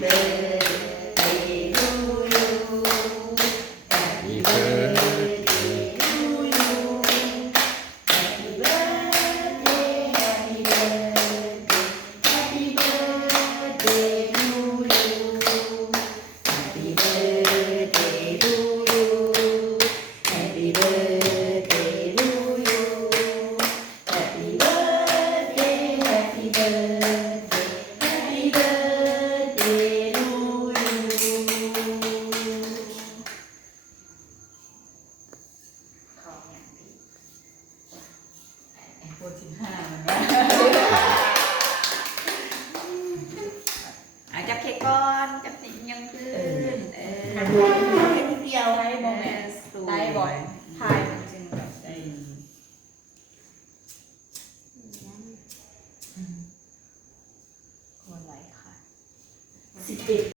birthday to you Happy birthday to you Happy birthday Happy birthday Happy birthday to you Happy birthday to you Happy birthday to you Happy birthday Happy birthday Happy birthday to youพูด15มันจับเค้กก่อนจับติ่งยังขึ้นแค่นิดเดียว ได้บ่แม่ได้บ่ทายมันจึงแบบได้คนไหลค่ะ11